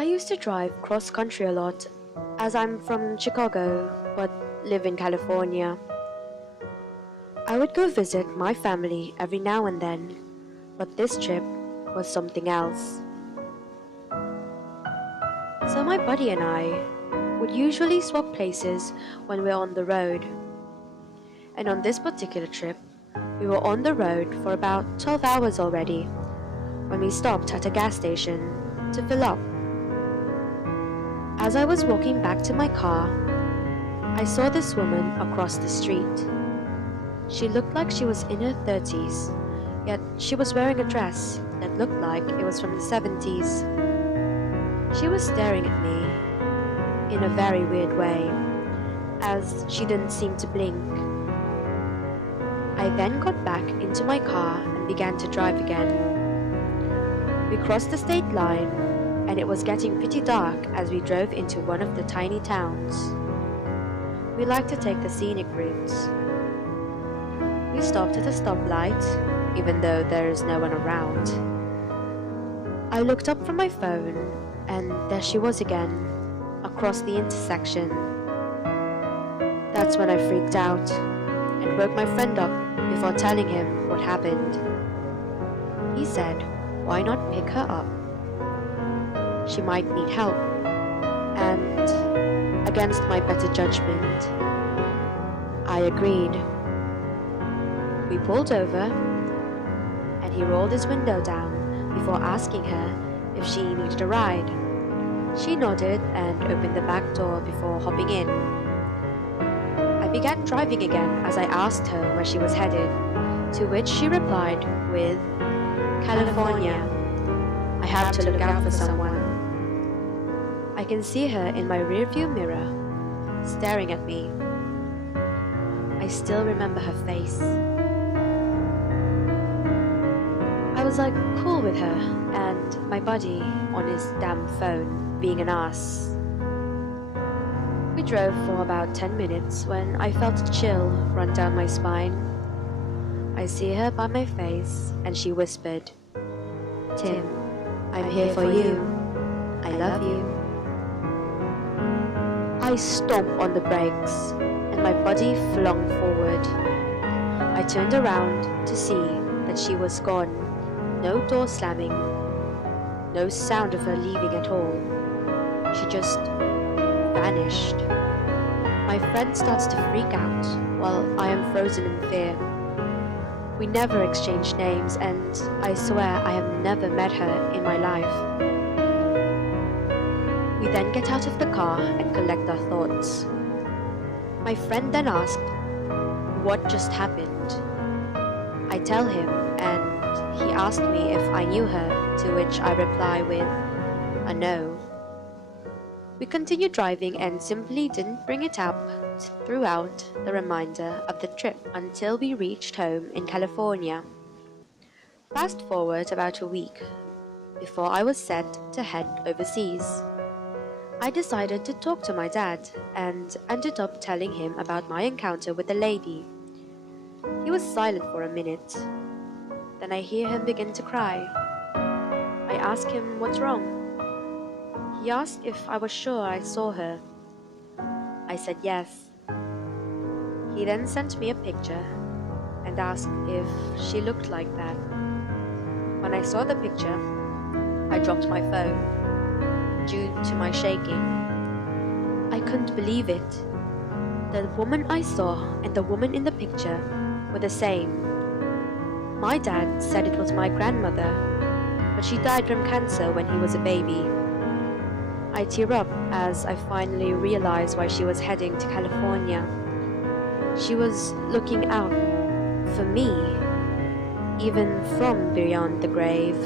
I used to drive cross-country a lot, as I'm from Chicago but live in California. I would go visit my family every now and then, but this trip was something else. So my buddy and I would usually swap places when we're on the road. And on this particular trip, we were on the road for about 12 hours already when we stopped at a gas station to fill up. As I was walking back to my car, I saw this woman across the street. She looked like she was in her 30s, yet she was wearing a dress that looked like it was from the 70s. She was staring at me in a very weird way, as she didn't seem to blink. I then got back into my car and began to drive again. We crossed the state line, and it was getting pretty dark as we drove into one of the tiny towns. We like to take the scenic routes. We stopped at a stoplight, even though there is no one around. I looked up from my phone, and there she was again, across the intersection. That's when I freaked out and woke my friend up before telling him what happened. He said, "Why not pick her up? She might need help." And against my better judgment, I agreed. We pulled over, and he rolled his window down before asking her if she needed a ride. She nodded and opened the back door before hopping in. I began driving again as I asked her where she was headed, to which she replied with, "California. I have to look out for someone." I can see her in my rearview mirror, staring at me. I still remember her face. I was like cool with her, and my buddy on his damn phone being an ass. We drove for about 10 minutes when I felt a chill run down my spine. I see her by my face, and she whispered, "Tim, I'm here for you. I love you." I stomped on the brakes, and my body flung forward. I turned around to see that she was gone. No door slamming, no sound of her leaving at all. She just vanished. My friend starts to freak out while I am frozen in fear. We never exchanged names, and I swear I have never met her in my life. We then get out of the car and collect our thoughts. My friend then asked, "What just happened?" I tell him, and he asked me if I knew her, to which I reply with a no. We continued driving and simply didn't bring it up throughout the remainder of the trip until we reached home in California. Fast forward about a week before I was set to head overseas. I decided to talk to my dad and ended up telling him about my encounter with the lady. He was silent for a minute. Then I hear him begin to cry. I ask him what's wrong. He asked if I was sure I saw her. I said yes. He then sent me a picture and asked if she looked like that. When I saw the picture, I dropped my phone due to my shaking. I couldn't believe it. The woman I saw and the woman in the picture were the same. My dad said it was my grandmother, but she died from cancer when he was a baby. I tear up as I finally realize why she was heading to California. She was looking out for me, even from beyond the grave.